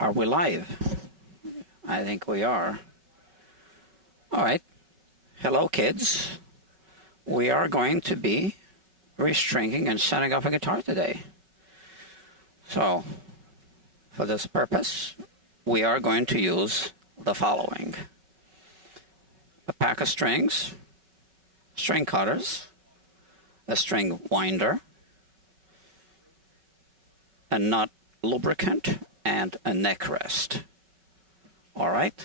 Are we live? I think we are. All right. Hello, kids. We are going to be restringing and setting up a guitar today. So, for this purpose, we are going to use the following: a pack of strings, string cutters, a string winder, a nut lubricant, and a neck rest. All right.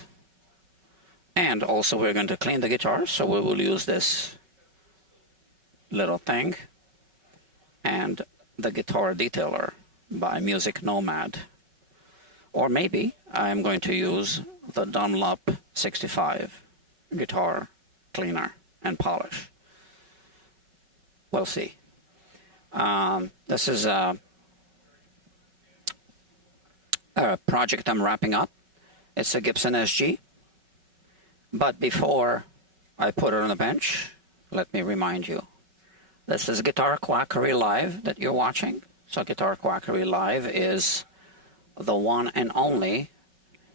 And also we're going to clean the guitar, so we will use this little thing and the guitar detailer by Music Nomad. Or maybe I'm going to use the Dunlop 65 guitar cleaner and polish. We'll see. This is a project I'm wrapping up. It's a Gibson SG. But before I put it on the bench, let me remind you, this is Guitar Quackery Live that you're watching. So Guitar Quackery Live is the one and only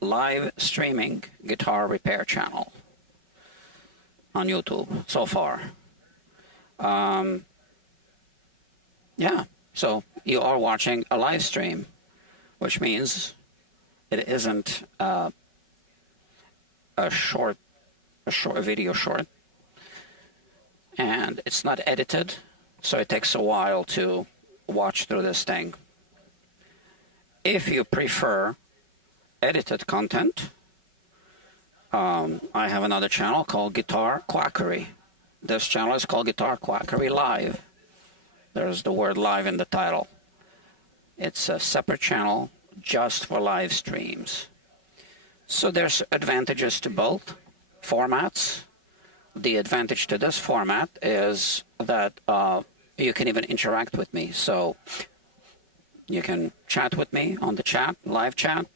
live streaming guitar repair channel on YouTube so far. Yeah, so you are watching a live stream, which means it isn't a video short, and it's not edited, so it takes a while to watch through this thing. If you prefer edited content, I have another channel called Guitar Quackery. This channel is called Guitar Quackery Live. There's the word live in the title. It's a separate channel just for live streams. So there's advantages to both formats. The advantage to this format is that you can even interact with me. So you can chat with me on the chat, live chat.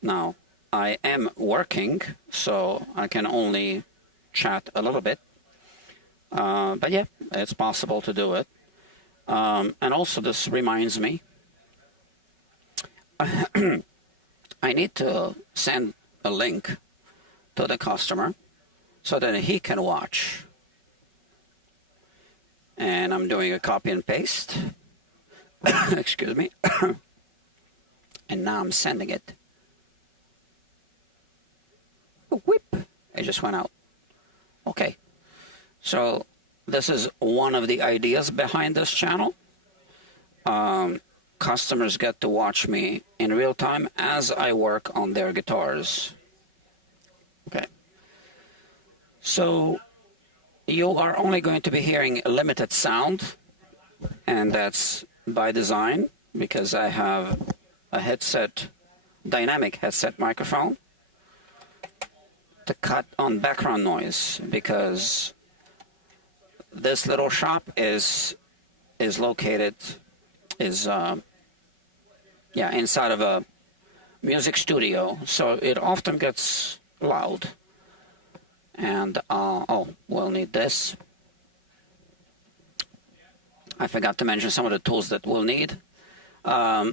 Now, I am working, so I can only chat a little bit. But yeah, it's possible to do it. And also this reminds me, I need to send a link to the customer so that he can watch. And I'm doing a copy and paste. Excuse me. And now I'm sending it. Whip. It just went out. Okay. So this is one of the ideas behind this channel. Customers get to watch me in real time as I work on their guitars. Okay. So you are only going to be hearing limited sound, and that's by design because I have a headset, dynamic headset microphone to cut on background noise, because this little shop is located inside of a music studio, so it often gets loud. And we'll need this. I forgot to mention some of the tools that we'll need, yeah,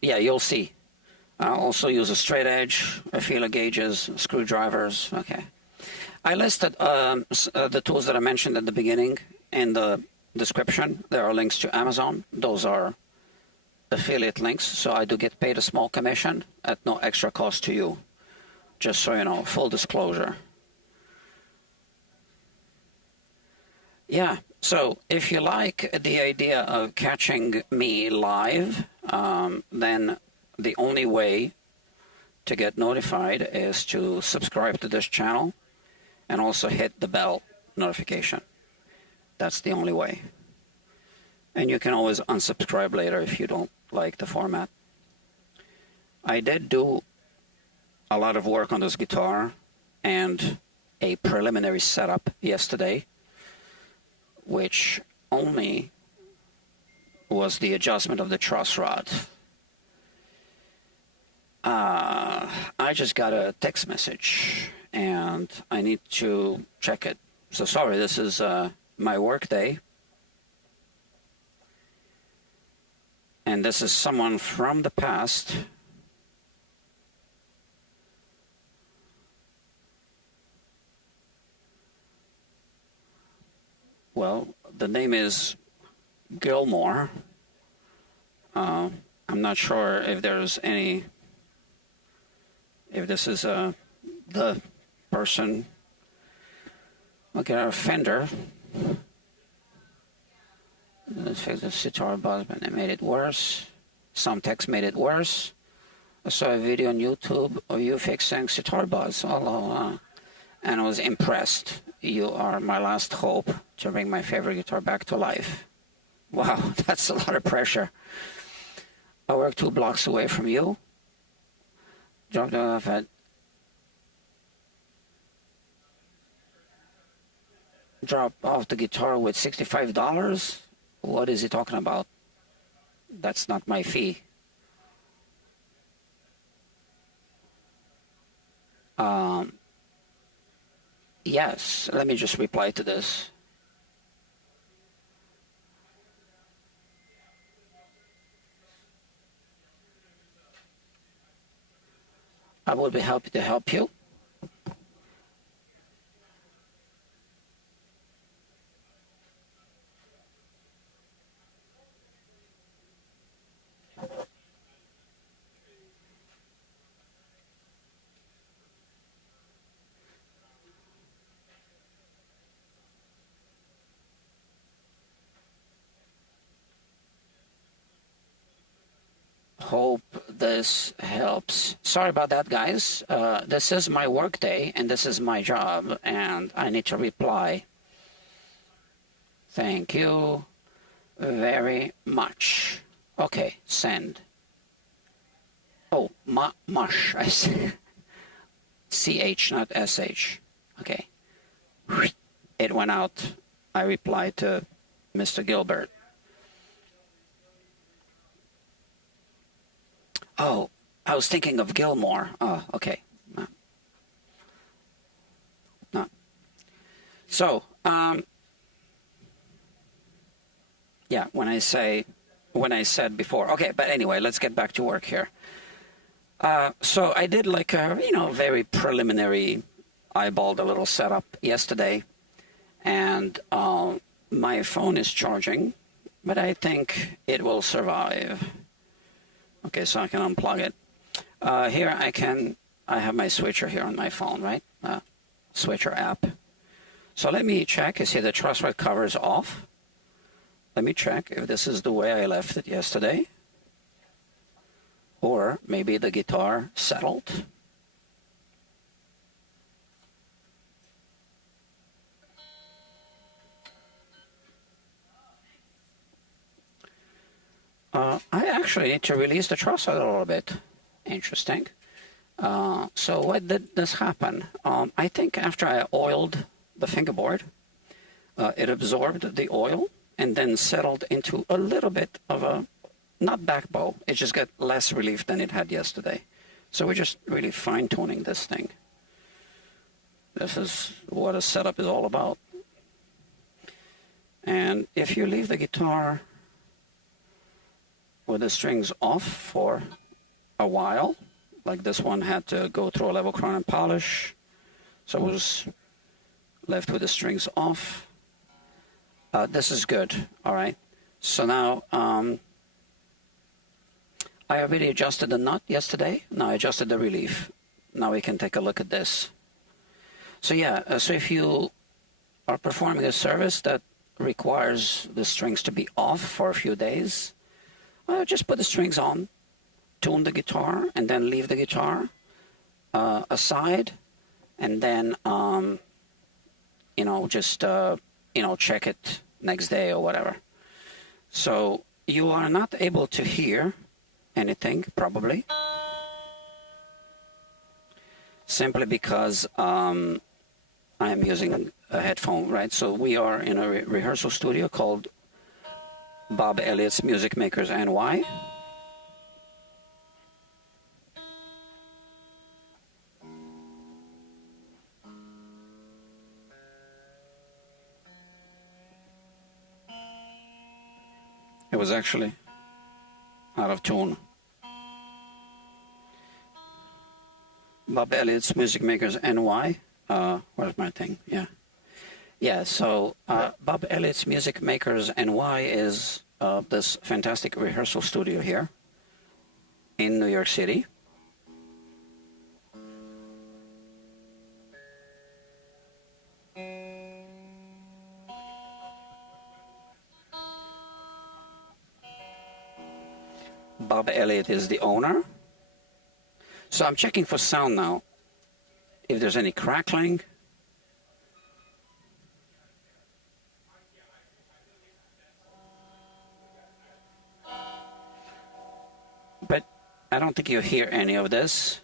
you'll see. I'll also use a straight edge, a feeler gauges, screwdrivers. Okay. I listed the tools that I mentioned at the beginning in the description. There are links to Amazon. Those are affiliate links, so I do get paid a small commission at no extra cost to you. Just so you know, full disclosure. Yeah, so if you like the idea of catching me live, then the only way to get notified is to subscribe to this channel and also hit the bell notification. That's the only way. And you can always unsubscribe later if you don't like the format. I did do a lot of work on this guitar and a preliminary setup yesterday, which only was the adjustment of the truss rod. I just got a text message and I need to check it. So sorry, this is my work day. And this is someone from the past. Well, the name is Gilmore. I'm not sure if there's any, if this is the person. Okay, our Fender. Let's fix the sitar buzz, but they made it worse. Some techs made it worse. I saw a video on YouTube of you fixing sitar buzz, and I was impressed. You are my last hope to bring my favorite guitar back to life. Wow, that's a lot of pressure. I work 2 blocks away from you. Dropped off at drop off the guitar with $65. What is he talking about? That's not my fee. Yes, let me just reply to this. I would be happy to help you. Hope this helps. Sorry about that, guys. This is my work day and this is my job and I need to reply. Thank you very much. Okay, send. Oh, mush, I see. CH, not SH. Okay. It went out. I replied to Mr. Gilbert. Oh, I was thinking of Gilmore. Oh, okay. No. So, yeah, when I said before. Okay, but anyway, let's get back to work here. So I did like a, very preliminary, eyeballed a little setup yesterday. And my phone is charging, but I think it will survive. Okay, so I can unplug it. Here I have my switcher here on my phone, right? Switcher app. So let me check. You see the truss rod cover is off. Let me check if this is the way I left it yesterday. Or maybe the guitar settled. I actually need to release the truss rod a little bit. Interesting. So what did this happen? I think after I oiled the fingerboard, it absorbed the oil and then settled into a little bit of a, not back bow, it just got less relief than it had yesterday. So we're just really fine-tuning this thing. This is what a setup is all about. And if you leave the guitar with the strings off for a while, like this one had to go through a level crown and polish, so it was left with the strings off. This is good, all right? So now, I already adjusted the nut yesterday. Now I adjusted the relief. Now we can take a look at this. So yeah, so if you are performing a service that requires the strings to be off for a few days, just put the strings on, tune the guitar, and then leave the guitar aside, and then, just, check it next day or whatever. So you are not able to hear anything, probably, simply because I am using a headphone, right? So we are in a rehearsal studio called Bob Elliott's Music Makers NY. It was actually out of tune. Bob Elliott's Music Makers NY. Where's my thing? Yeah, so Bob Elliott's Music Makers NY is this fantastic rehearsal studio here in New York City. Bob Elliott is the owner. So I'm checking for sound now. If there's any crackling. But I don't think you hear any of this.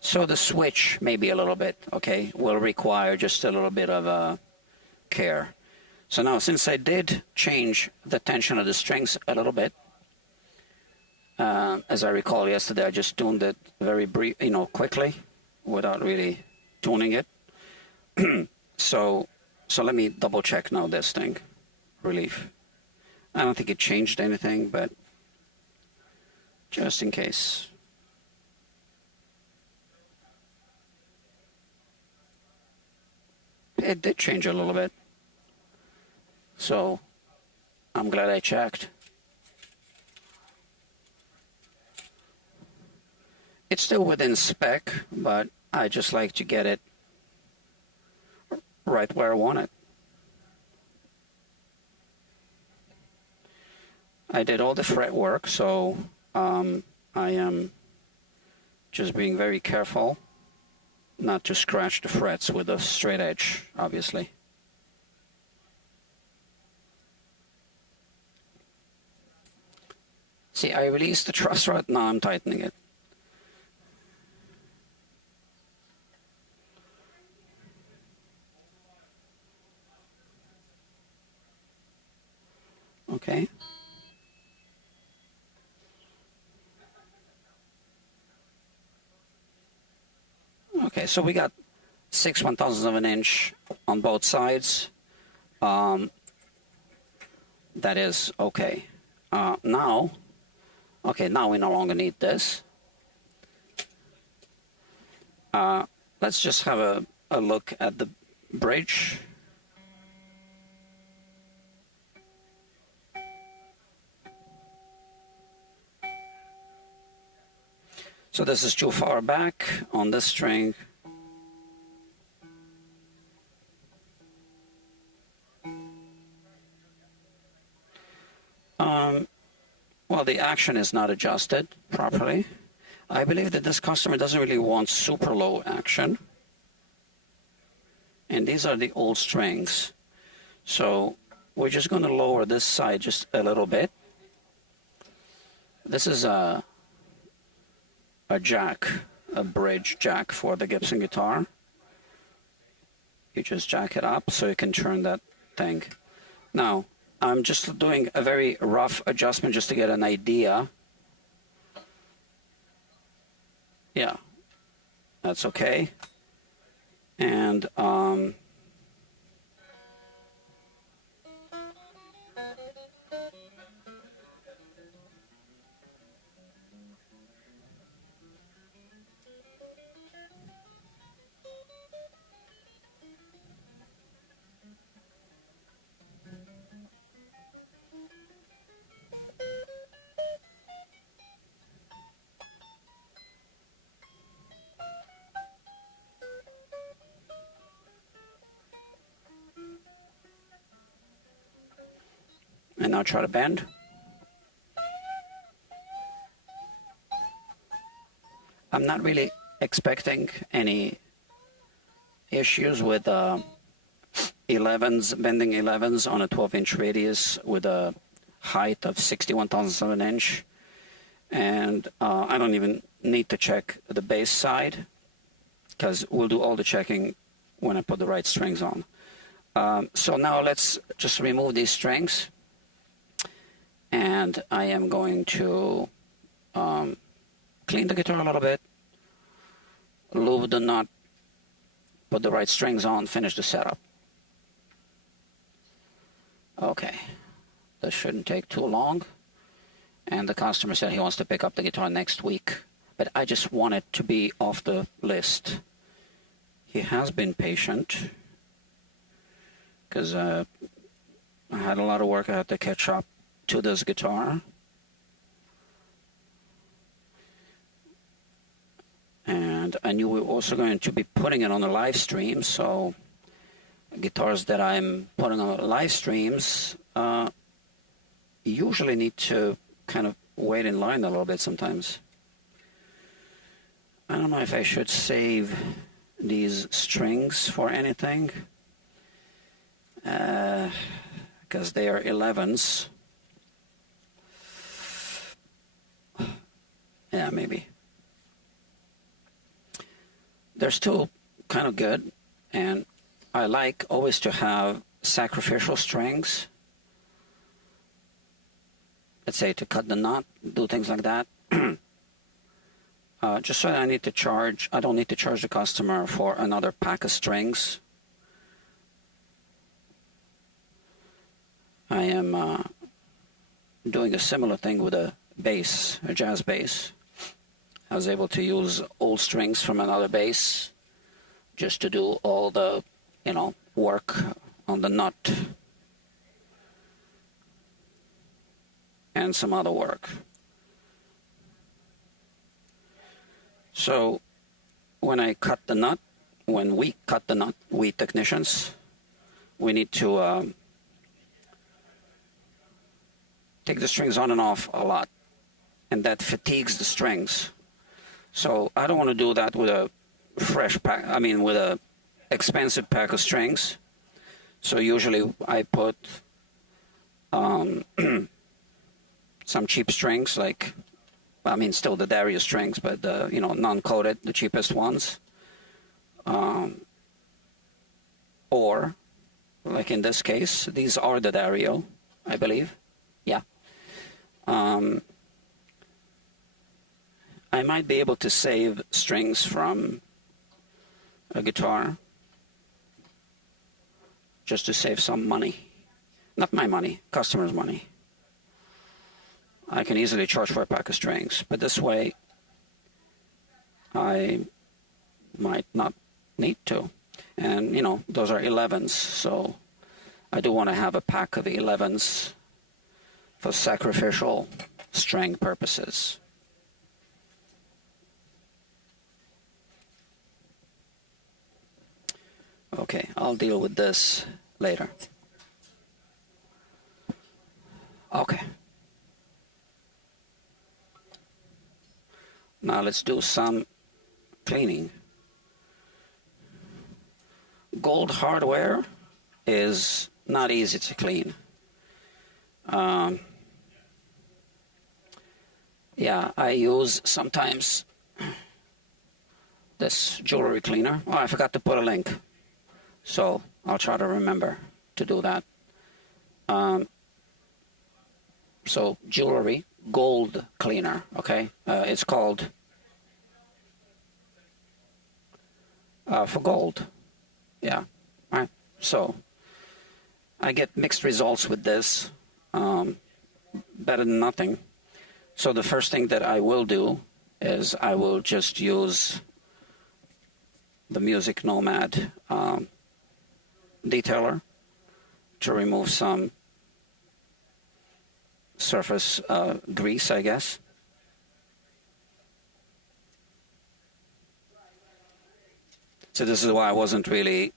So the switch, maybe a little bit, okay, will require just a little bit of care. So now, since I did change the tension of the strings a little bit, as I recall yesterday, I just tuned it very brief, quickly, without really tuning it. So let me double check now this thing, relief. I don't think it changed anything, but just in case. It did change a little bit. So I'm glad I checked. It's still within spec, but I just like to get it right where I want it. I did all the fret work, so I am just being very careful not to scratch the frets with a straight edge, obviously. See, I released the truss rod, now I'm tightening it. Okay. Okay, so we got 6/1000 of an inch on both sides. That is okay. Now we no longer need this. Let's just have a look at the bridge. So this is too far back on this string. Well, the action is not adjusted properly. I believe that this customer doesn't really want super low action. And these are the old strings. So we're just going to lower this side just a little bit. This is a jack, a bridge jack for the Gibson guitar. You just jack it up so you can turn that thing. Now, I'm just doing a very rough adjustment just to get an idea. Yeah, that's okay. And now try to bend. I'm not really expecting any issues with 11s, bending 11s on a 12-inch radius with a height of 61/1000 of an inch. And I don't even need to check the bass side because we'll do all the checking when I put the right strings on. So now let's just remove these strings. And I am going to clean the guitar a little bit, lube the nut, put the right strings on, finish the setup. Okay, this shouldn't take too long. And the customer said he wants to pick up the guitar next week, but I just want it to be off the list. He has been patient, because I had a lot of work I had to catch up to this guitar. And I knew we were also going to be putting it on the live stream, so guitars that I'm putting on the live streams usually need to kind of wait in line a little bit sometimes. I don't know if I should save these strings for anything, because they are 11s. Yeah, maybe. They're still kind of good, and I like always to have sacrificial strings. Let's say to cut the knot, do things like that. Just so I don't need to charge the customer for another pack of strings. I am doing a similar thing with a bass, a jazz bass. I was able to use old strings from another bass just to do all the, work on the nut and some other work. So when we cut the nut, we technicians, we need to take the strings on and off a lot, and that fatigues the strings. So I don't want to do that with a with a expensive pack of strings. So usually I put some cheap strings, still the Dario strings, but non-coated, the cheapest ones. Or, like in this case, these are the Dario, I believe. Yeah. I might be able to save strings from a guitar just to save some money. Not my money, customer's money. I can easily charge for a pack of strings, but this way I might not need to. And, those are 11s, so I do want to have a pack of 11s for sacrificial string purposes. Okay, I'll deal with this later. Okay. Now let's do some cleaning. Gold hardware is not easy to clean. Yeah, I use sometimes this jewelry cleaner. Oh, I forgot to put a link. So I'll try to remember to do that. So jewelry, gold cleaner, okay? It's called for gold. Yeah, all right. So I get mixed results with this, better than nothing. So the first thing that I will do is I will just use the Music Nomad detailer to remove some surface grease, I guess. So this is why I wasn't really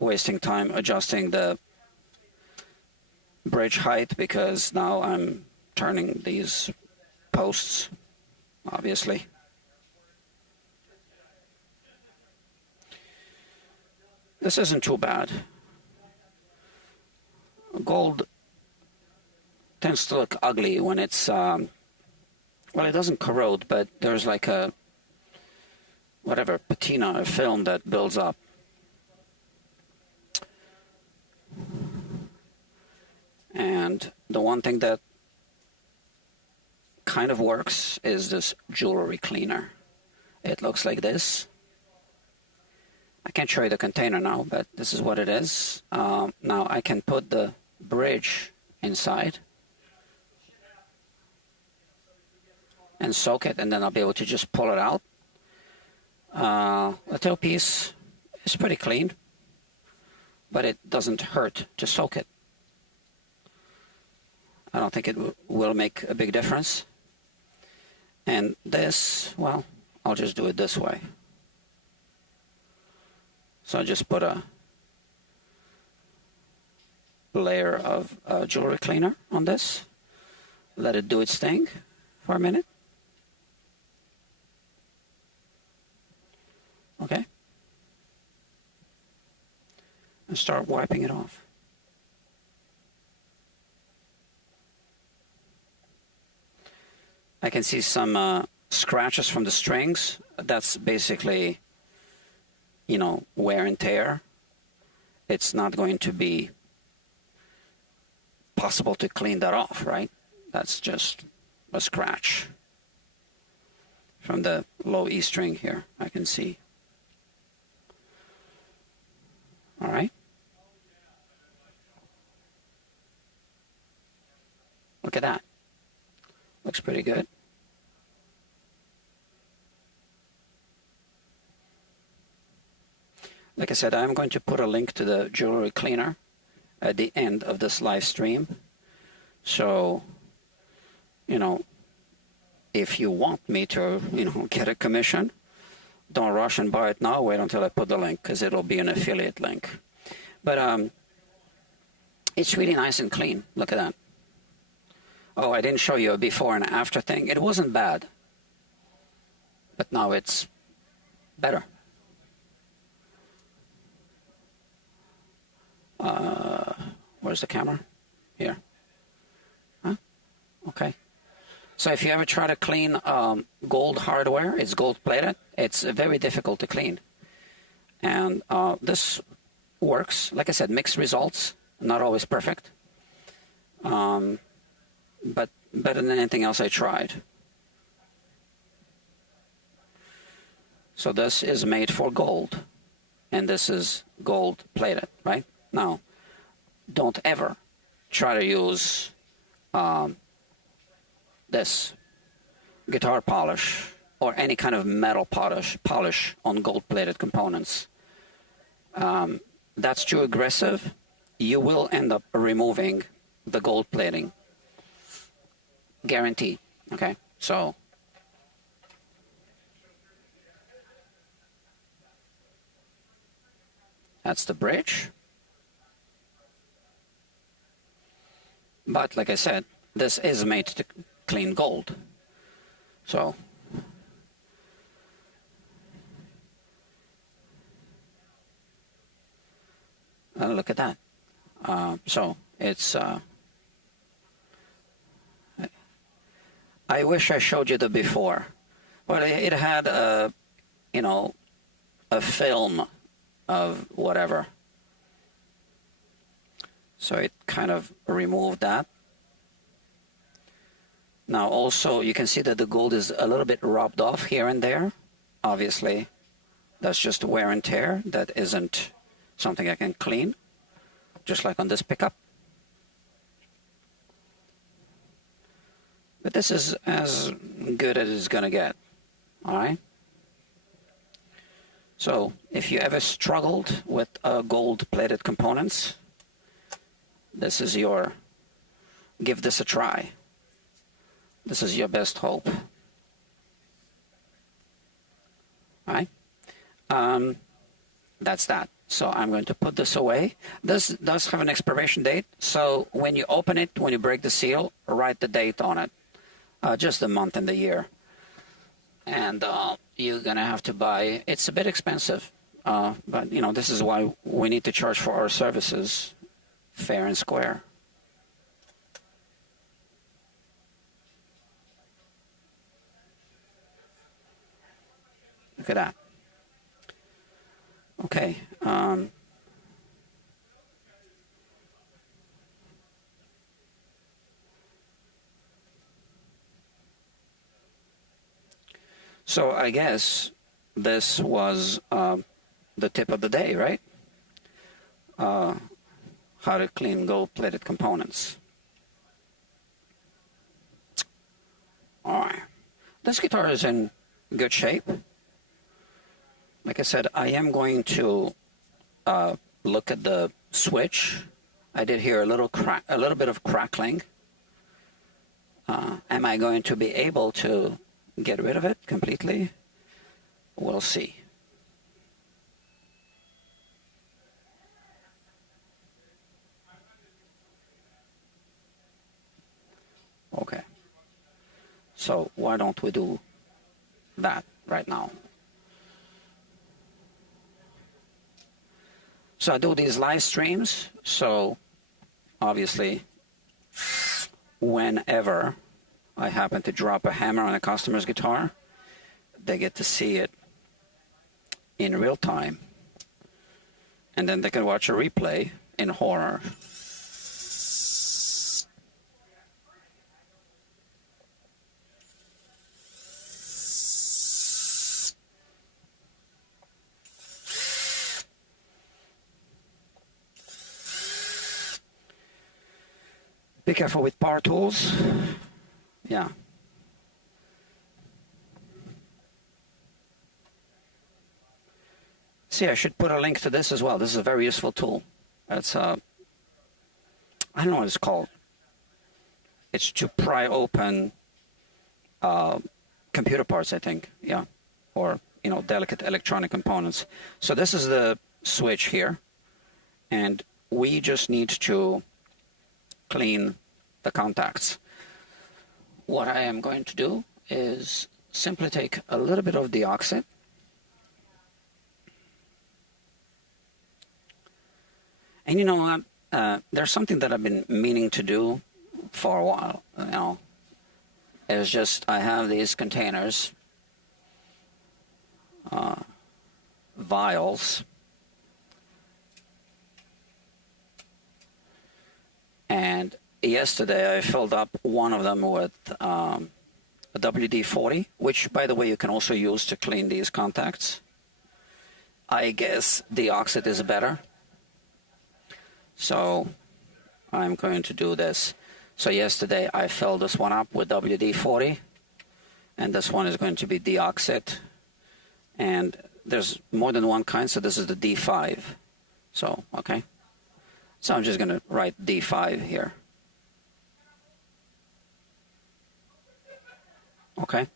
wasting time adjusting the bridge height, because now I'm turning these posts, obviously. This isn't too bad. Gold tends to look ugly when it's, well, it doesn't corrode, but there's like a, whatever, patina, a film that builds up. And the one thing that kind of works is this jewelry cleaner. It looks like this. I can't show you the container now, but this is what it is. Now I can put the bridge inside and soak it, and then I'll be able to just pull it out. The tailpiece is pretty clean, but it doesn't hurt to soak it. I don't think it will make a big difference. And this, well, I'll just do it this way. So I just put a layer of jewelry cleaner on this, let it do its thing for a minute. Okay, and start wiping it off. I can see some scratches from the strings. That's basically, you know, wear and tear. It's not going to be possible to clean that off, right? That's just a scratch from the low E string here, I can see. All right. Look at that. Looks pretty good. Like I said, I'm going to put a link to the jewelry cleaner at the end of this live stream. So, you know, if you want me to, you know, get a commission, don't rush and buy it now. Wait until I put the link, because it'll be an affiliate link. But it's really nice and clean. Look at that. Oh, I didn't show you a before and after thing. It wasn't bad, but now it's better. Where's the camera? Here. Huh? Okay. So if you ever try to clean gold hardware, it's gold plated. It's very difficult to clean. And this works. Like I said, mixed results, not always perfect. But better than anything else I tried. So this is made for gold, and this is gold plated, right? Now, don't ever try to use this guitar polish or any kind of metal polish on gold-plated components. That's too aggressive. You will end up removing the gold plating. Guaranteed. Okay, so that's the bridge. But like I said, this is made to clean gold. So look at that. So it's I wish I showed you the before. Well, it had a, you know, a film of whatever. So it kind of removed that. Now also you can see that the gold is a little bit rubbed off here and there. Obviously, that's just wear and tear. That isn't something I can clean, just like on this pickup. But this is as good as it's gonna get. All right. So if you ever struggled with gold-plated components, this is your, give this a try. This is your best hope. All right. That's that. So I'm going to put this away. This does have an expiration date. So when you open it, when you break the seal, write the date on it. Just the month and the year. And you're going to have to buy, it's a bit expensive. But, you know, this is why we need to charge for our services fair and square. Look at that. Okay. So I guess this was the tip of the day, right? How to clean gold-plated components. All right. This guitar is in good shape. Like I said, I am going to look at the switch. I did hear a little bit of crackling. Am I going to be able to get rid of it completely? We'll see. Okay. So why don't we do that right now? So I do these live streams, so obviously whenever I happen to drop a hammer on a customer's guitar, they get to see it in real time. And then they can watch a replay in horror. Be careful with power tools. Yeah. See, I should put a link to this as well. This is a very useful tool. It's I don't know what it's called. It's to pry open computer parts, I think. Yeah. Or, you know, delicate electronic components. So this is the switch here. And we just need to clean the contacts. What I am going to do is simply take a little bit of deoxit and you know what, there's something that I've been meaning to do for a while. You know, it's just I have these containers, vials, and yesterday I filled up one of them with a WD-40, which, by the way, you can also use to clean these contacts. I guess deoxit is better. So I'm going to do this. So yesterday I filled this one up with WD-40, and this one is going to be deoxit. And there's more than one kind, so this is the D5. So, okay. So I'm just going to write D5 here. Okay.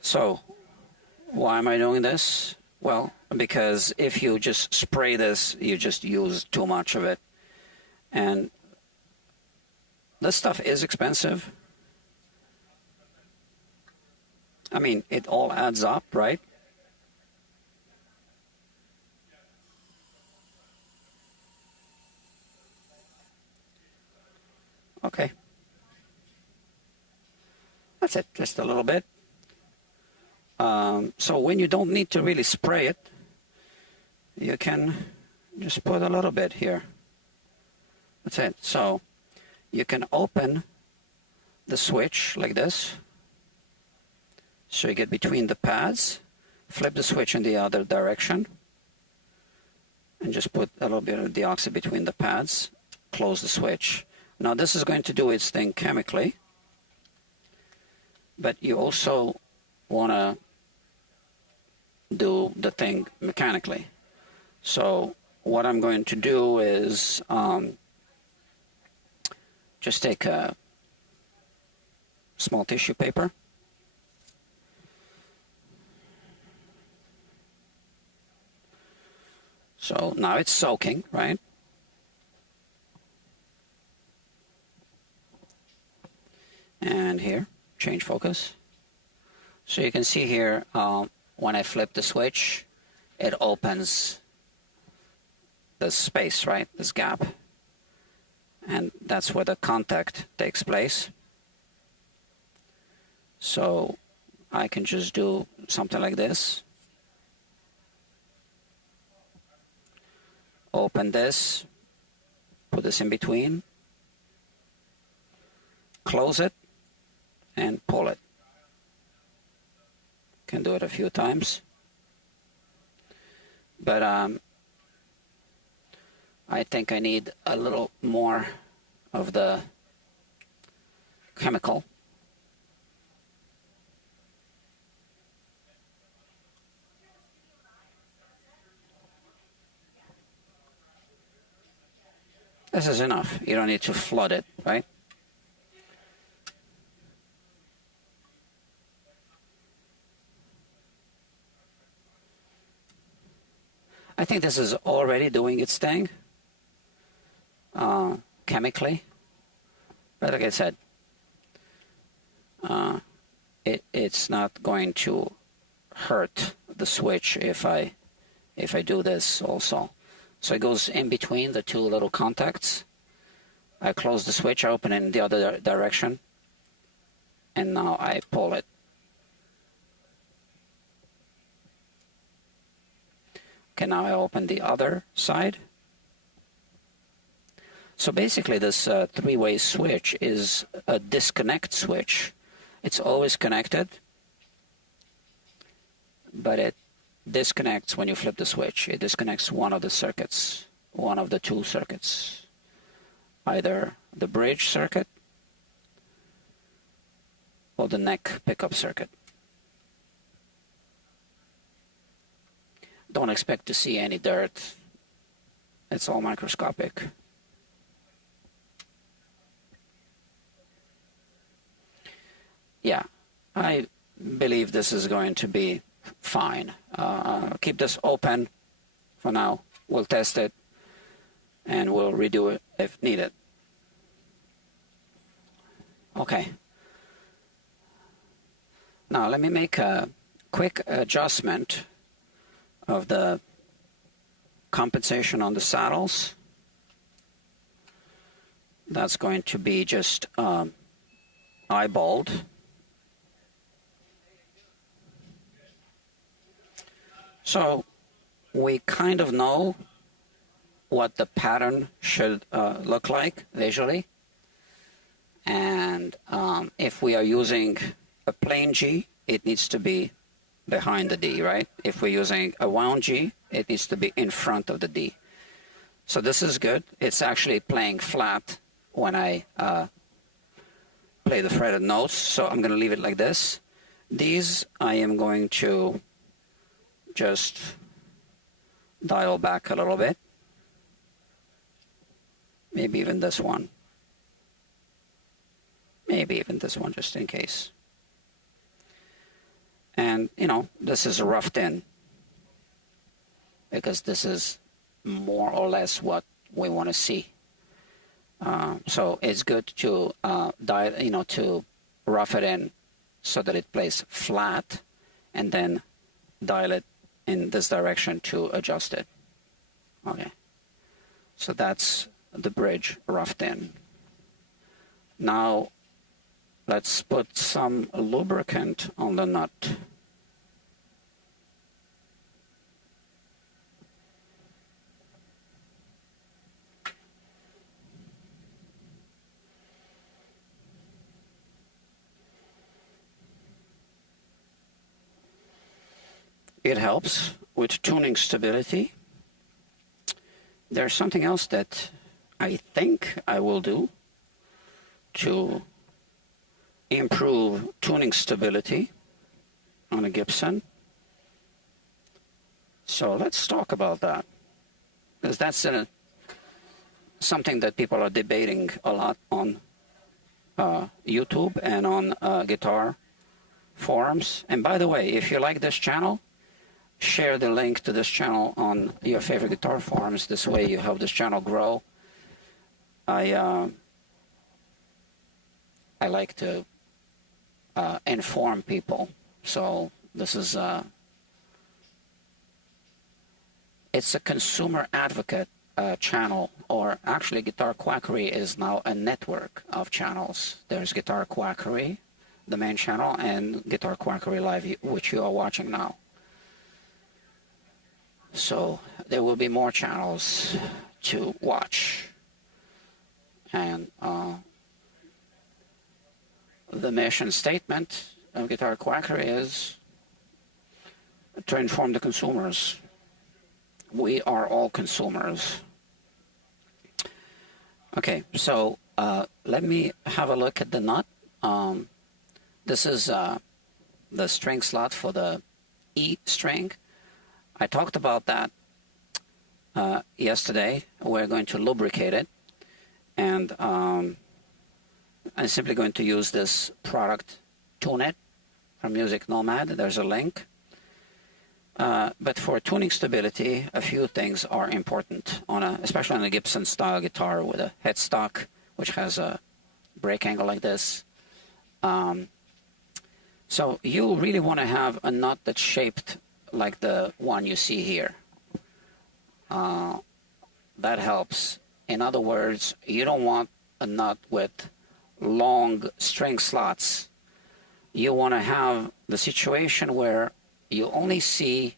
So why am I doing this? Well, because if you just spray this, you just use too much of it. And this stuff is expensive. I mean, it all adds up, right? Okay. That's it, just a little bit. So when you don't need to really spray it, you can just put a little bit here. That's it. So you can open the switch like this. So you get between the pads, flip the switch in the other direction, and just put a little bit of deoxit between the pads, close the switch. Now this is going to do its thing chemically, but you also want to do the thing mechanically. So what I'm going to do is just take a small tissue paper, so now it's soaking, right? And here, change focus. So you can see here, when I flip the switch, it opens this space, right? This gap. And that's where the contact takes place. So I can just do something like this. Open this, put this in between, close it, and pull it. Can do it a few times. but I think I need a little more of the chemical. This is enough. You don't need to flood it, right? I think this is already doing its thing chemically, but like I said, it's not going to hurt the switch if I do this also. So it goes in between the two little contacts. I close the switch, I open it in the other direction, and now I pull it. Okay, now I open the other side. So basically this three-way switch is a disconnect switch. It's always connected, but it disconnects when you flip the switch. It disconnects one of the circuits, one of the two circuits, either the bridge circuit or the neck pickup circuit. Don't expect to see any dirt. It's all microscopic. Yeah, I believe this is going to be fine. Keep this open for now. We'll test it and we'll redo it if needed. Okay. Now let me make a quick adjustment of the compensation on the saddles. That's going to be just eyeballed. So we kind of know what the pattern should look like visually. And if we are using a plain G, it needs to be behind the D, right? If we're using a wound G, it needs to be in front of the D. So this is good. It's actually playing flat when I play the fretted notes, so I'm going to leave it like this. These I am going to just dial back a little bit. Maybe even this one. Maybe even this one, just in case. And, you know, this is roughed in, because this is more or less what we want to see. So it's good to dial, you know, to rough it in so that it plays flat, and then dial it in this direction to adjust it. Okay. So that's the bridge roughed in. Now let's put some lubricant on the nut. It helps with tuning stability. There's something else that I think I will do to improve tuning stability on a Gibson. So let's talk about that, because that's something that people are debating a lot on YouTube and on guitar forums. And by the way, if you like this channel, share the link to this channel on your favorite guitar forums. This way you help this channel grow. I like to inform people. So this is it's a consumer advocate channel, or actually Guitar Quackery is now a network of channels. There's Guitar Quackery, the main channel, and Guitar Quackery Live, which you are watching now. So there will be more channels to watch. And the mission statement of Guitar Quackery is to inform the consumers we are all consumers. Okay, so let me have a look at the nut. This is the string slot for the E string. I talked about that yesterday. We're going to lubricate it, and I'm simply going to use this product, Tune It, from Music Nomad. There's a link. But for tuning stability, a few things are important, especially on a Gibson style guitar with a headstock, which has a break angle like this. So you really want to have a nut that's shaped like the one you see here. That helps. In other words, you don't want a nut with long string slots. You want to have the situation where you only see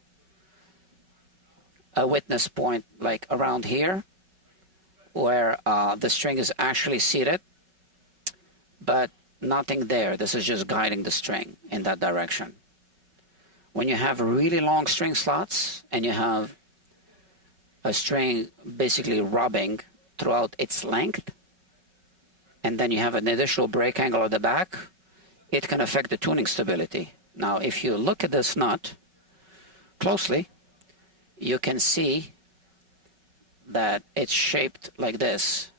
a witness point like around here, where the string is actually seated, but nothing there. This is just guiding the string in that direction. When you have really long string slots and you have a string basically rubbing throughout its length, and then you have an additional break angle at the back, it can affect the tuning stability. Now, if you look at this nut closely, you can see that it's shaped like this.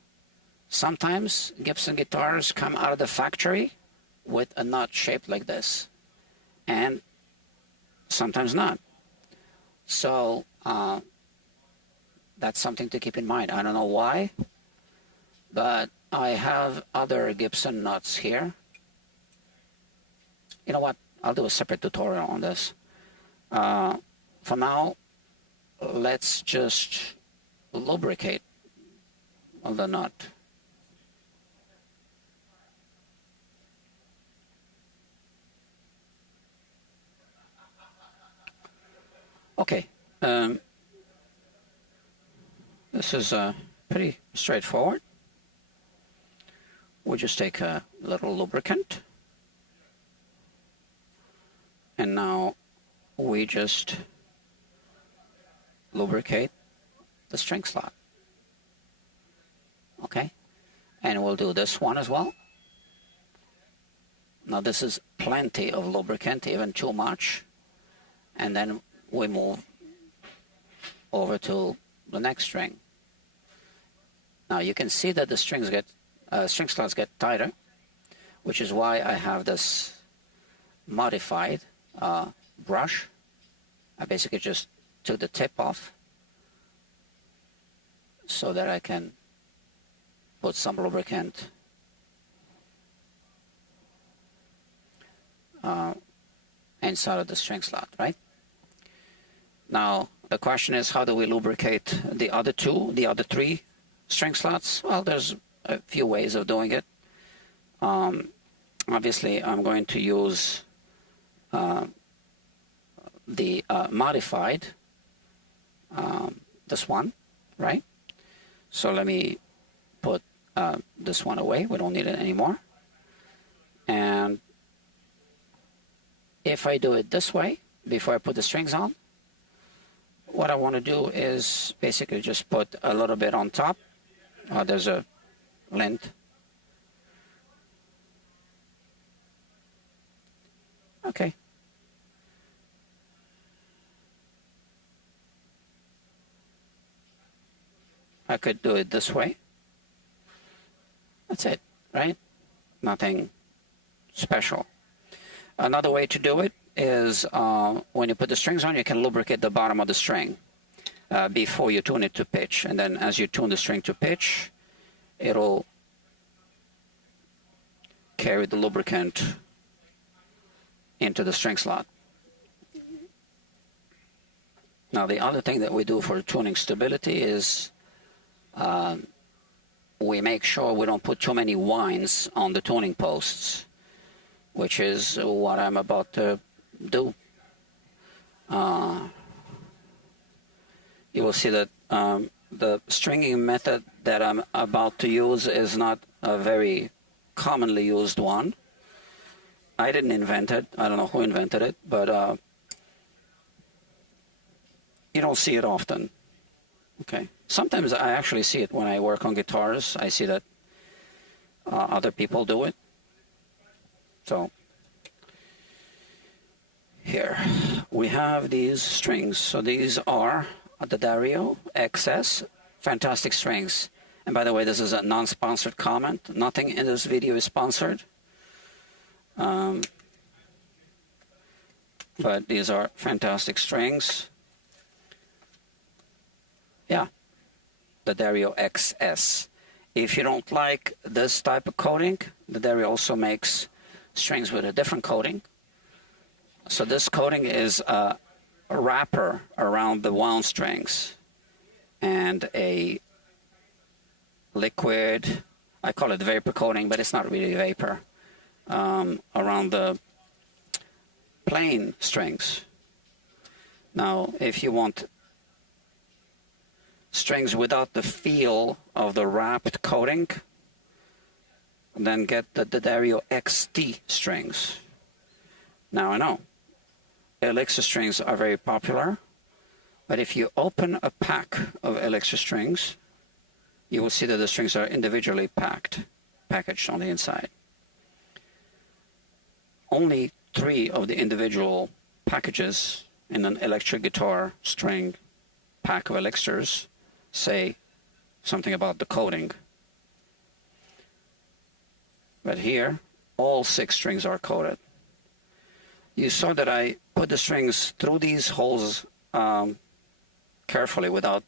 Sometimes Gibson guitars come out of the factory with a nut shaped like this, and sometimes not. So that's something to keep in mind. I don't know why, but I have other Gibson nuts here. You know what? I'll do a separate tutorial on this. For now, let's just lubricate the nut. Okay, this is pretty straightforward. We'll just take a little lubricant, and now we just lubricate the string slot. Okay, and we'll do this one as well. Now this is plenty of lubricant, even too much, and then we move over to the next string. Now you can see that the string slots get tighter, which is why I have this modified brush. I basically just took the tip off so that I can put some lubricant inside of the string slot, right? Now the question is, how do we lubricate the other three string slots? Well, there's a few ways of doing it. Obviously, I'm going to use the modified, this one, right? So let me put this one away. We don't need it anymore. And if I do it this way, before I put the strings on, what I want to do is basically just put a little bit on top. There's a lint. Okay. I could do it this way. That's it, right? Nothing special. Another way to do it is when you put the strings on, you can lubricate the bottom of the string before you tune it to pitch. And then as you tune the string to pitch, it'll carry the lubricant into the string slot. Now the other thing that we do for tuning stability is we make sure we don't put too many wines on the tuning posts, which is what I'm about to do. You will see that the stringing method that I'm about to use is not a very commonly used one. I didn't invent it. I don't know who invented it, but you don't see it often. Okay. Sometimes I actually see it when I work on guitars. I see that other people do it. So here we have these strings. So these are the Dario XS. Fantastic strings. And by the way, this is a non-sponsored comment. Nothing in this video is sponsored. But these are fantastic strings. Yeah, the Dario XS. If you don't like this type of coating, the Dario also makes strings with a different coating. So this coating is a wrapper around the wound strings and a liquid, I call it vapor coating, but it's not really vapor, around the plain strings. Now, if you want strings without the feel of the wrapped coating, then get the Dario XT strings. Now I know Elixir strings are very popular, but if you open a pack of Elixir strings, you will see that the strings are individually packaged on the inside. Only 3 of the individual packages in an electric guitar string pack of Elixirs say something about the coating. But here, all 6 strings are coated. You saw that I put the strings through these holes carefully without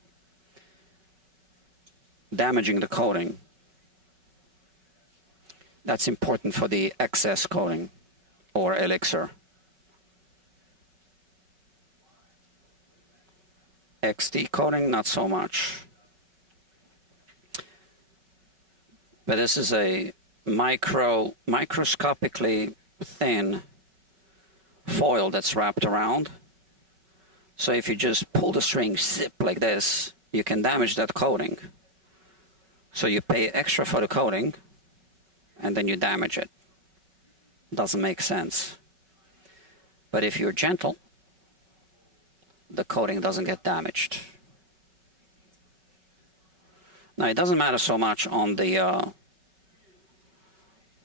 damaging the coating. That's important for the XS coating or Elixir. XT coating, not so much. But this is a microscopically thin foil that's wrapped around. So if you just pull the string, zip like this, you can damage that coating. So you pay extra for the coating, and then you damage it. Doesn't make sense. But if you're gentle, the coating doesn't get damaged. Now, it doesn't matter so much on the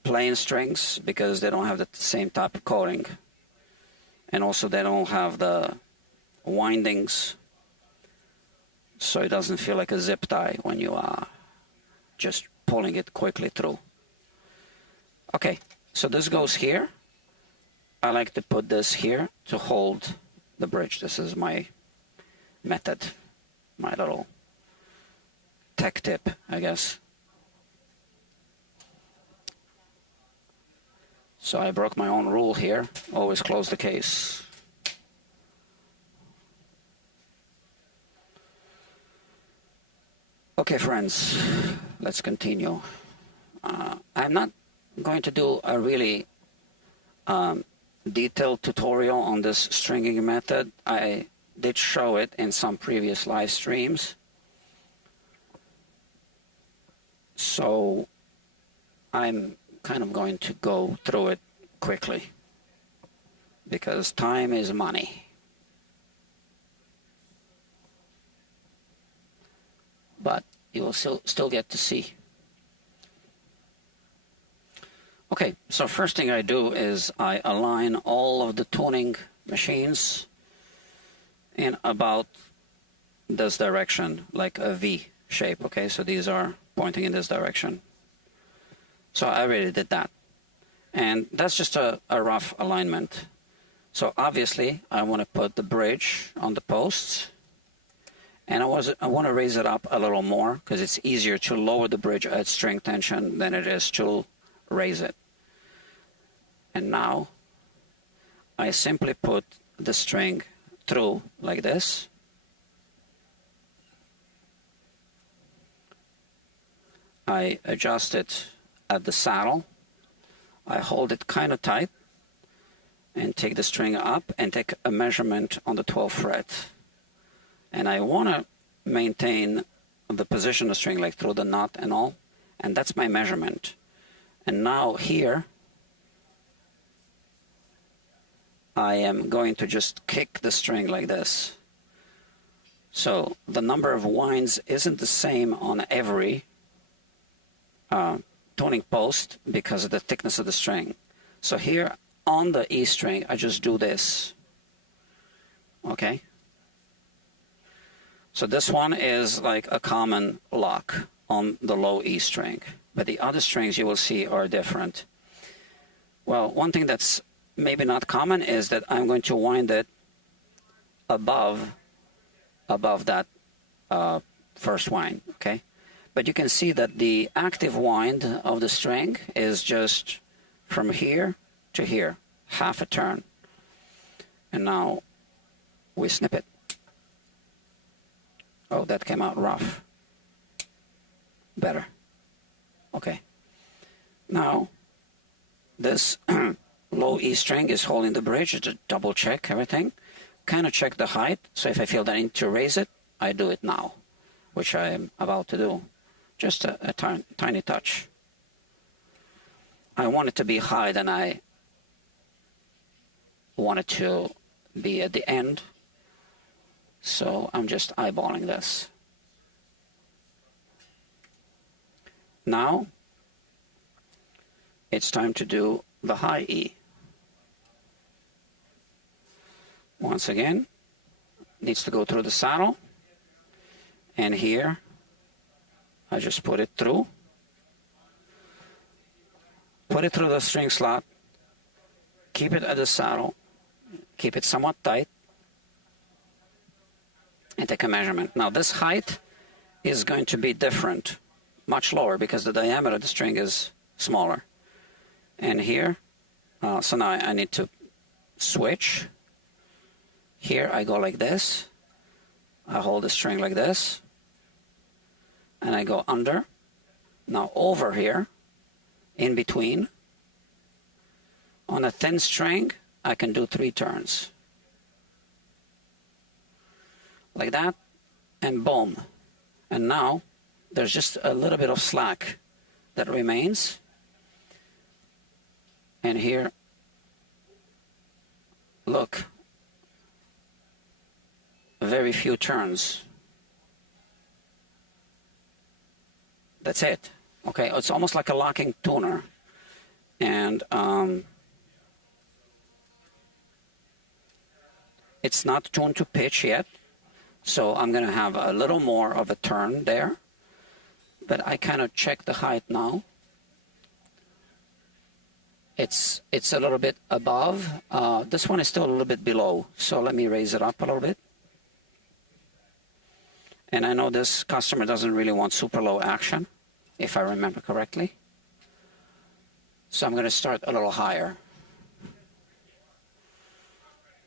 plain strings because they don't have the same type of coating. And also they don't have the windings, so it doesn't feel like a zip tie when you are just pulling it quickly through. Okay, so this goes here. I like to put this here to hold the bridge. This is my method, my little tech tip, I guess. So I broke my own rule here. Always close the case. Okay, friends, let's continue. I'm not going to do a really detailed tutorial on this stringing method. I did show it in some previous live streams. So I'm kind of going to go through it quickly because time is money. But you will still get to see. Okay, so first thing I do is I align all of the tuning machines in about this direction, like a V shape. Okay, so these are pointing in this direction. So I already did that. And that's just a rough alignment. So obviously I want to put the bridge on the posts. And I want to raise it up a little more because it's easier to lower the bridge at string tension than it is to raise it. And now I simply put the string through like this. I adjust it at the saddle. I hold it kind of tight and take the string up and take a measurement on the 12th fret. And I want to maintain the position of the string like through the knot and all. And that's my measurement. And now here I am going to just kick the string like this. So the number of winds isn't the same on every tuning post because of the thickness of the string. So here on the E string, I just do this. Okay. So this one is like a common lock on the low E string, but the other strings you will see are different. Well, one thing that's maybe not common is that I'm going to wind it above that first wind, okay? But you can see that the active wind of the string is just from here to here, half a turn. And now we snip it. Oh, that came out rough. Better. Okay. Now, this low E string is holding the bridge to double check everything. Kind of check the height. So if I feel that I need to raise it, I do it now, which I am about to do. Just a tiny touch. I want it to be higher than I want it to be at the end. So I'm just eyeballing this. Now, it's time to do the high E. Once again, needs to go through the saddle. And here, I just put it through. Put it through the string slot. Keep it at the saddle. Keep it somewhat tight. And take a measurement. Now this height is going to be different, much lower, because the diameter of the string is smaller. And here, so now I need to switch. Here I go like this. I hold the string like this. And I go under. Now over here, in between, on a thin string, I can do 3 turns. Like that, and boom. And now, there's just a little bit of slack that remains. And here, look, very few turns. That's it. Okay, it's almost like a locking tuner. And it's not tuned to pitch yet. So I'm going to have a little more of a turn there. But I kind of check the height now. It's a little bit above. This one is still a little bit below. So let me raise it up a little bit. And I know this customer doesn't really want super low action, if I remember correctly. So I'm going to start a little higher.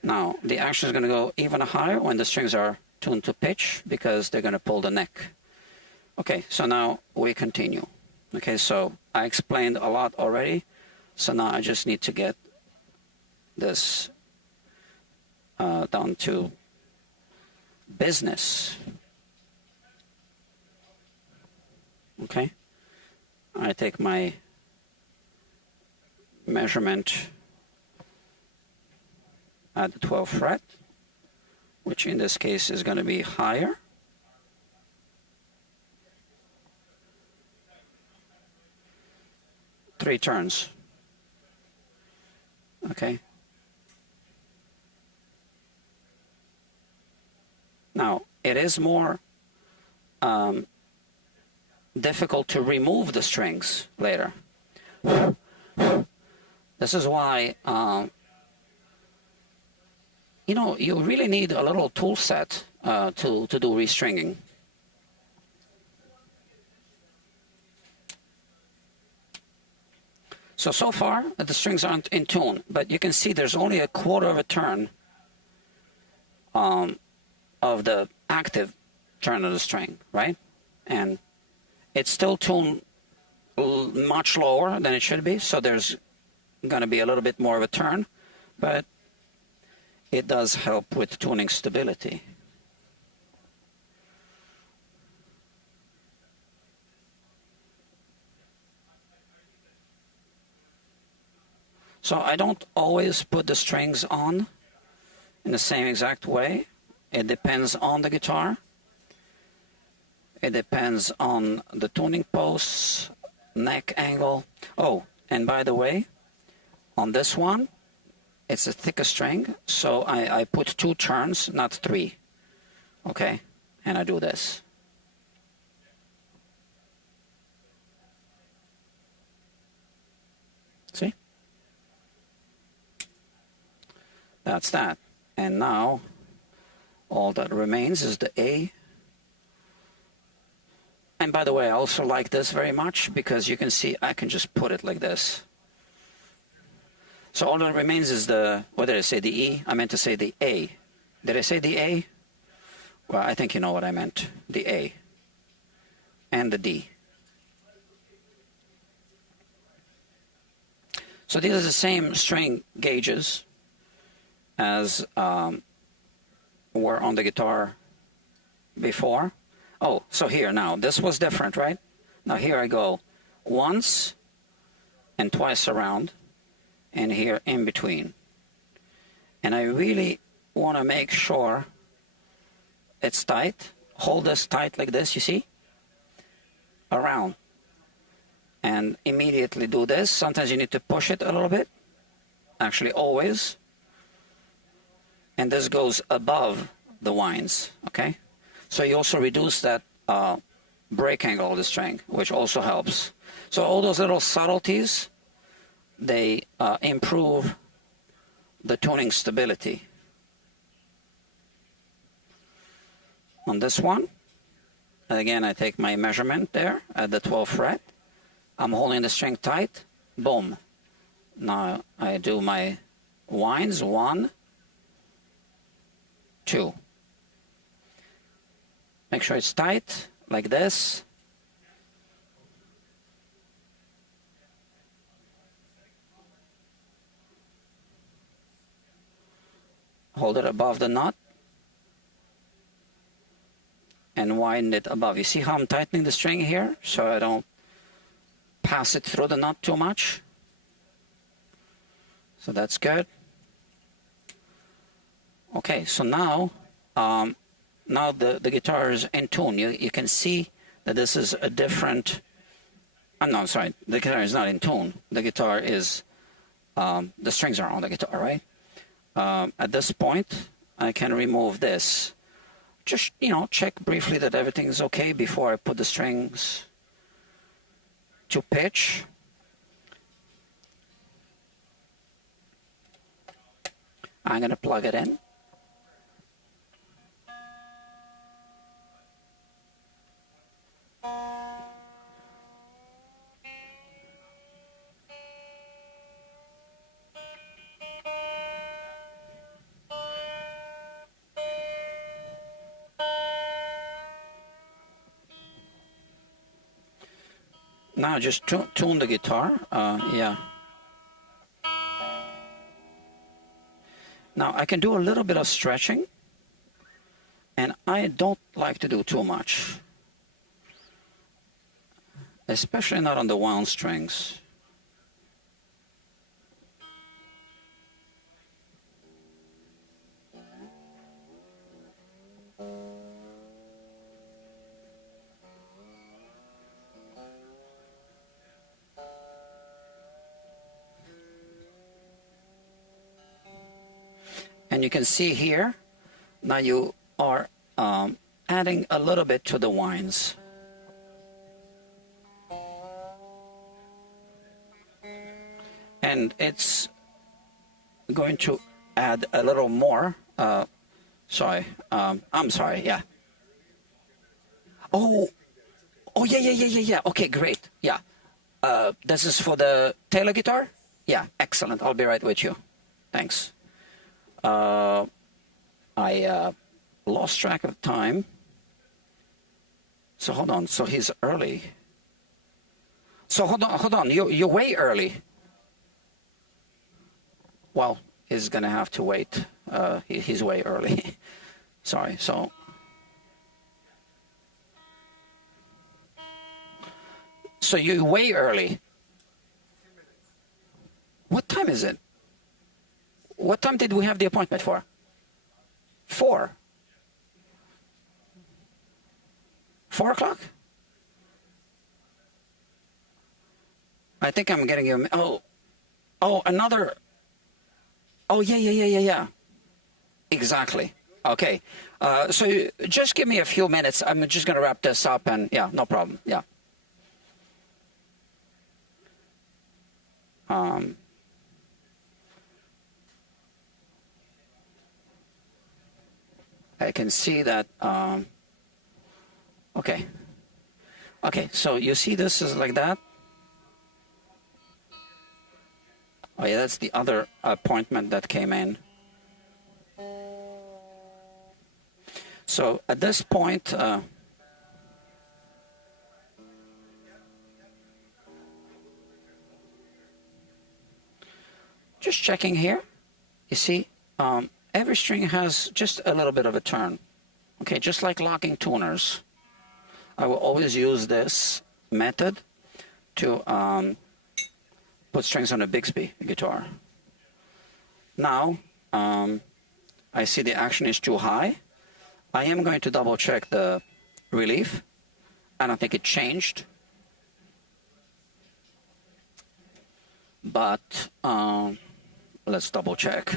Now, the action is going to go even higher when the strings are tuned to pitch, because they're going to pull the neck. Okay, so now we continue. Okay, so I explained a lot already. So now I just need to get this down to business. Okay, I take my measurement at the 12th fret, which in this case is going to be higher. Three turns. Okay. Now, it is more difficult to remove the strings later. This is why, you know, you really need a little tool set to do restringing. So far, the strings aren't in tune, but you can see there's only a quarter of a turn of the active turn of the string, right? And it's still tuned much lower than it should be, so there's going to be a little bit more of a turn, but it does help with tuning stability. So I don't always put the strings on in the same exact way. It depends on the guitar. It depends on the tuning posts, neck angle. Oh, and by the way, on this one, it's a thicker string, so I put 2 turns, not 3. Okay, and I do this. See? That's that. And now, all that remains is the A. And by the way, I also like this very much because you can see I can just put it like this. So all that remains is the, what did I say, the E? I meant to say the A. Did I say the A? Well, I think you know what I meant. The A. And the D. So these are the same string gauges as were on the guitar before. Oh, so here now, this was different, right? Now here I go once and twice around, and here in between. And I really want to make sure it's tight. Hold this tight like this, you see? Around. And immediately do this. Sometimes you need to push it a little bit. Actually, always. And this goes above the winds, okay? So you also reduce that break angle of the string, which also helps. So all those little subtleties, they improve the tuning stability. On this one, again, I take my measurement there at the 12th fret. I'm holding the string tight. Boom. Now I do my winds. 1, 2. Make sure it's tight, like this. Hold it above the knot. And widen it above. You see how I'm tightening the string here? So I don't pass it through the knot too much. So that's good. Okay, so now now the guitar is in tune. You can see that this is a different, no, sorry, the guitar is not in tune. The guitar is, the strings are on the guitar, right? At this point, I can remove this. Just, you know, check briefly that everything is okay before I put the strings to pitch. I'm going to plug it in. Now just tune the guitar, yeah. Now I can do a little bit of stretching, and I don't like to do too much, especially not on the wound strings. And you can see here, now you are adding a little bit to the winds. And it's going to add a little more. Sorry, I'm sorry, yeah. Oh, yeah. Okay, great, yeah. This is for the Taylor guitar? Yeah, excellent. I'll be right with you. Thanks. I lost track of time. So hold on. So he's early. So hold on. You're way early. Well, he's gonna have to wait. He's way early. Sorry. So you're way early. What time is it? What time did we have the appointment for? 4. 4 o'clock? I think I'm getting you. Oh, another. Oh, yeah. Exactly. Okay. So just give me a few minutes. I'm just going to wrap this up and yeah, no problem. Yeah. I can see that. Okay. Okay. So you see this is like that. Oh yeah, that's the other appointment that came in. So at this point, just checking here, you see, every string has just a little bit of a turn. Okay, just like locking tuners. I will always use this method to put strings on a Bixby guitar. Now, I see the action is too high. I am going to double check the relief. I don't think it changed. But let's double check.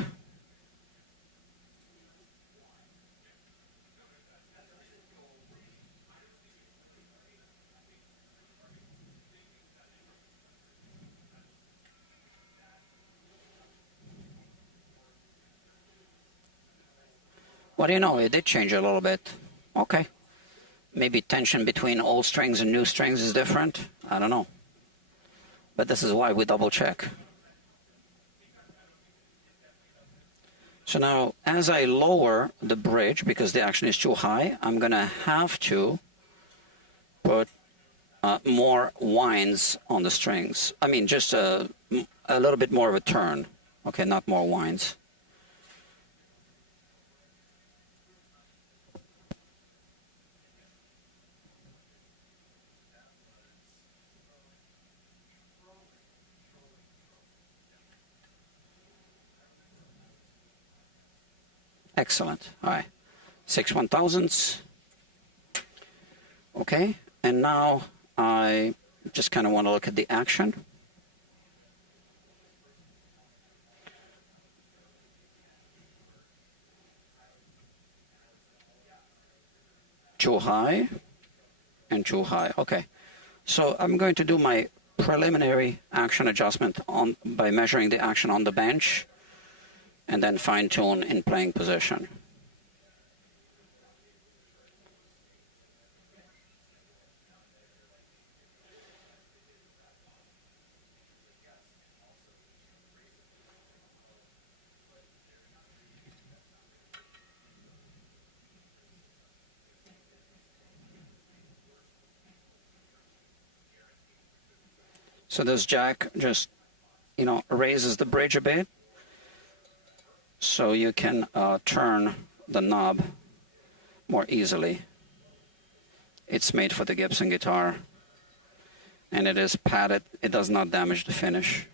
What do you know? It did change a little bit. Okay. Maybe tension between old strings and new strings is different. I don't know. But this is why we double check. So now, as I lower the bridge, because the action is too high, I'm going to have to put more winds on the strings. I mean, just a little bit more of a turn. Okay, not more winds. Excellent. All right. 6 1/1000s. Okay. And now I just kind of want to look at the action. Too high and too high. Okay. So I'm going to do my preliminary action adjustment by measuring the action on the bench, and then fine-tune in playing position. So this jack just, raises the bridge a bit, so you can turn the knob more easily. It's made for the Gibson guitar, and it is padded. It does not damage the finish.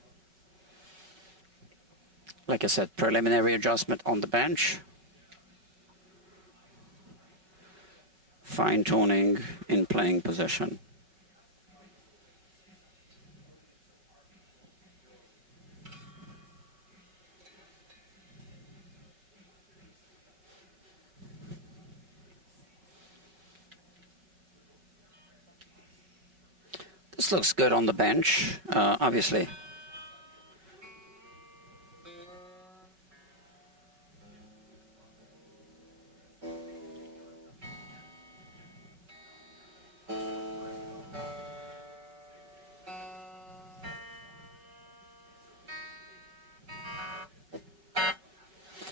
Like I said, preliminary adjustment on the bench. Fine-tuning in playing position. This looks good on the bench, obviously.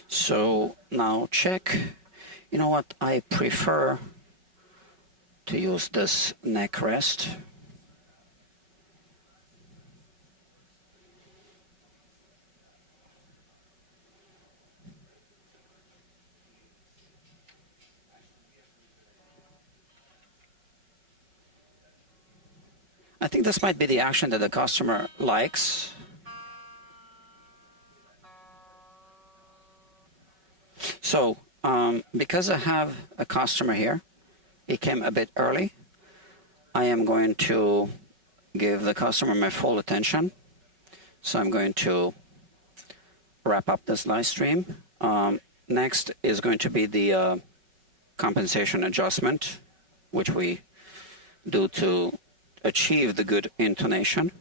So now check. You know what? I prefer to use this neck rest. I think this might be the action that the customer likes. So, because I have a customer here, he came a bit early. I am going to give the customer my full attention. So I'm going to wrap up this live stream. Next is going to be the compensation adjustment, which we do to achieve the good intonation.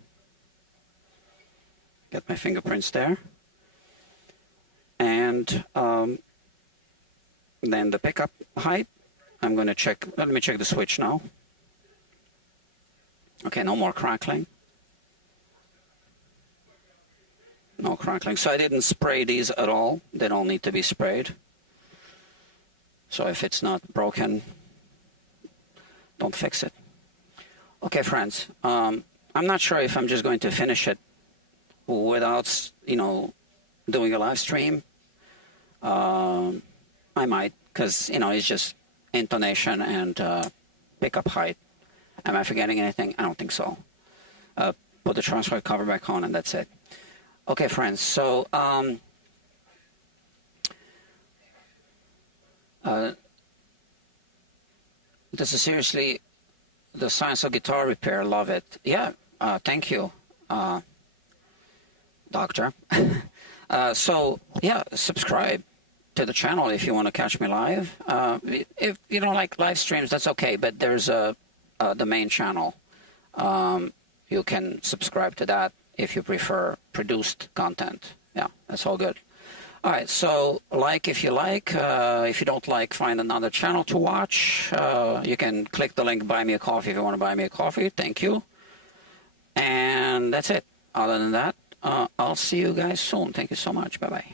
Get my fingerprints there. And then the pickup height, I'm going to check. Let me check the switch now. Okay, no more crackling. No crackling. So I didn't spray these at all. They don't need to be sprayed. So if it's not broken, don't fix it. Okay, friends. I'm not sure if I'm just going to finish it without, doing a live stream. I might, because, it's just intonation and pickup height. Am I forgetting anything? I don't think so. Put the transfer cover back on, and that's it. Okay, friends, so this is seriously the science of guitar repair. Love it. Yeah, thank you, doctor. So, yeah, subscribe to the channel if you want to catch me live. If you don't like live streams, that's okay, but there's the main channel. You can subscribe to that if you prefer produced content. Yeah, that's all good. All right, so like if you like. If you don't like, find another channel to watch. You can click the link, buy me a coffee if you want to buy me a coffee. Thank you. And that's it. Other than that, I'll see you guys soon. Thank you so much. Bye-bye.